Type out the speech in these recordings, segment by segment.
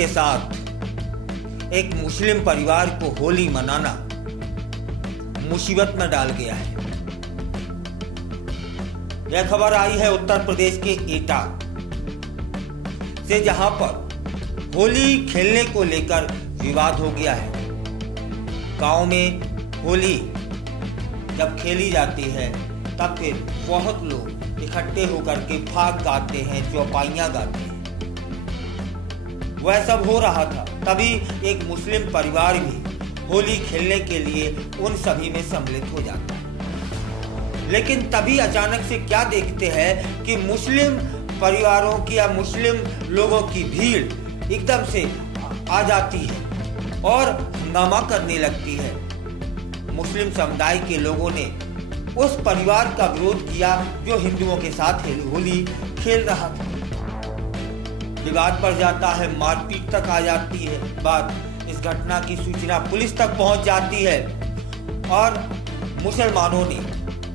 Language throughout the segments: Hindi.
के साथ एक मुस्लिम परिवार को होली मनाना मुसीबत में डाल गया है। यह खबर आई है उत्तर प्रदेश के एटा से, जहां पर होली खेलने को लेकर विवाद हो गया है। गांव में होली जब खेली जाती है तब फिर बहुत लोग इकट्ठे होकर के फाग गाते हैं, चौपाइयाँ गाते हैं। वह सब हो रहा था, तभी एक मुस्लिम परिवार भी होली खेलने के लिए उन सभी में सम्मिलित हो जाता है। लेकिन तभी अचानक से क्या देखते हैं कि मुस्लिम परिवारों की या मुस्लिम लोगों की भीड़ एकदम से आ जाती है और हंगामा करने लगती है। मुस्लिम समुदाय के लोगों ने उस परिवार का विरोध किया जो हिंदुओं के साथ होली खेल रहा था। विवाद बढ़ जाता है, मारपीट तक आ जाती है बात। इस घटना की सूचना पुलिस तक पहुंच जाती है और मुसलमानों ने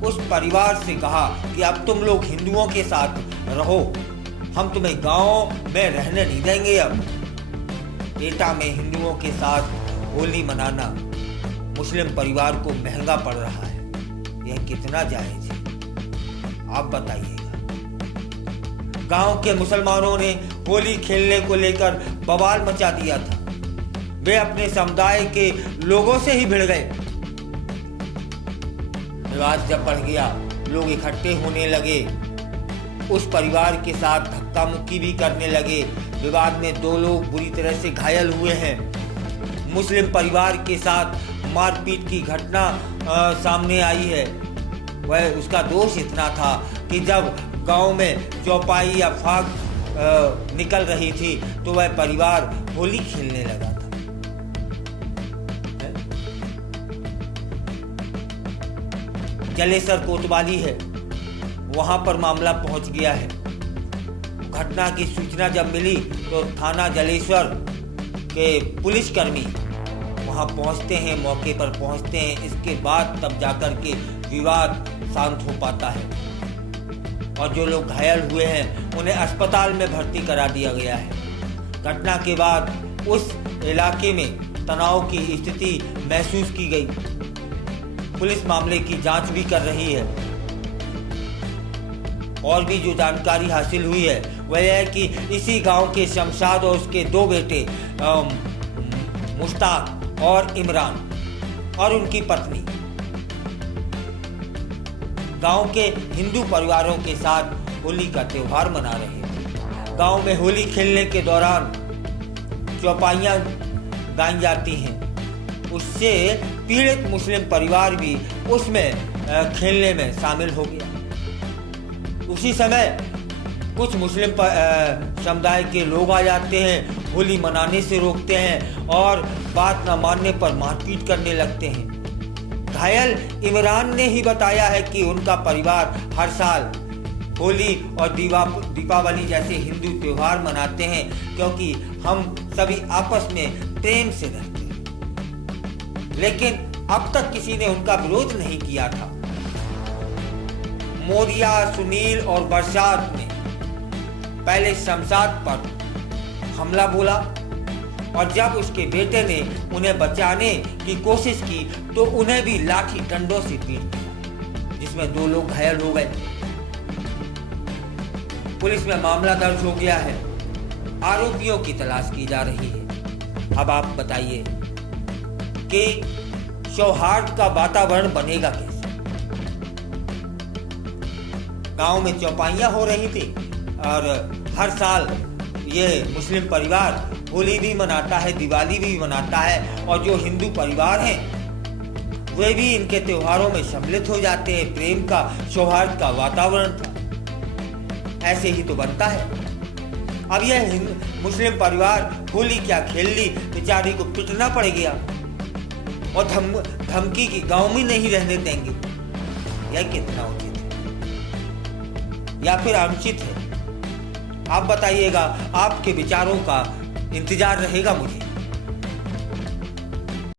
उस परिवार से कहा कि अब तुम लोग हिंदुओं के साथ रहो, हम तुम्हें गांव में रहने नहीं देंगे। अब एटा में हिंदुओं के साथ होली मनाना मुस्लिम परिवार को महंगा पड़ रहा है। यह कितना जायज है, आप बताइएगा। गांव के मुसलमानों ने होली खेलने को लेकर बवाल मचा दिया था। वे अपने समुदाय के लोगों से ही भिड़ गए। विवाद जब बढ़ गया, लोग इकट्ठे होने लगे, उस परिवार के साथ धक्का मुक्की भी करने लगे। विवाद में 2 लोग बुरी तरह से घायल हुए हैं। मुस्लिम परिवार के साथ मारपीट की घटना सामने आई है। वह उसका दोष इतना था कि जब गांव में चौपाई या फाग निकल रही थी तो वह परिवार होली खेलने लगा था। जलेसर कोतवाली है, वहां पर मामला पहुंच गया है। घटना की सूचना जब मिली तो थाना जलेसर के पुलिसकर्मी वहां पहुंचते हैं, मौके पर पहुंचते हैं। इसके बाद तब जाकर के विवाद शांत हो पाता है और जो लोग घायल हुए हैं उन्हें अस्पताल में भर्ती करा दिया गया है। घटना के बाद उस इलाके में तनाव की स्थिति महसूस की गई। पुलिस मामले की जांच भी कर रही है और भी जो जानकारी हासिल हुई है वह यह है कि इसी गांव के शमशाद और उसके 2 बेटे मुश्ताक और इमरान और उनकी पत्नी गांव के हिंदू परिवारों के साथ होली का त्योहार मना रहे हैं। गांव में होली खेलने के दौरान चौपाइयाँ गाई जाती हैं। उससे पीड़ित मुस्लिम परिवार भी उसमें खेलने में शामिल हो गया। उसी समय कुछ मुस्लिम समुदाय के लोग आ जाते हैं, होली मनाने से रोकते हैं और बात न मानने पर मारपीट करने लगते हैं। घायल इमरान ने ही बताया है कि उनका परिवार हर साल होली और दीपावली जैसे हिंदू त्योहार मनाते हैं क्योंकि हम सभी आपस में प्रेम से रहते हैं। लेकिन अब तक किसी ने उनका विरोध नहीं किया था। मोदिया, सुनील और बरसात ने पहले शमशाद पर हमला बोला और जब उसके बेटे ने उन्हें बचाने की कोशिश की तो उन्हें भी लाठी डंडों से पीट दिया, जिसमें 2 लोग घायल हो गए। पुलिस में मामला दर्ज हो गया है, आरोपियों की तलाश की जा रही है। अब आप बताइए कि सौहार्द का वातावरण बनेगा कैसे? गांव में चौपाइयाँ हो रही थी और हर साल ये मुस्लिम परिवार होली भी मनाता है, दिवाली भी मनाता है और जो हिंदू परिवार हैं वे भी इनके त्योहारों में सम्मिलित हो जाते हैं। प्रेम का, सौहार्द का वातावरण था, ऐसे ही तो बनता है। अब यह मुस्लिम परिवार होली क्या खेल ली, बेचारी को पिटना पड़ गया और धमकी की गांव में नहीं रहने देंगे। यह कितना उचित है या फिर अनुचित है? आप बताइएगा, आपके विचारों का इंतजार रहेगा मुझे।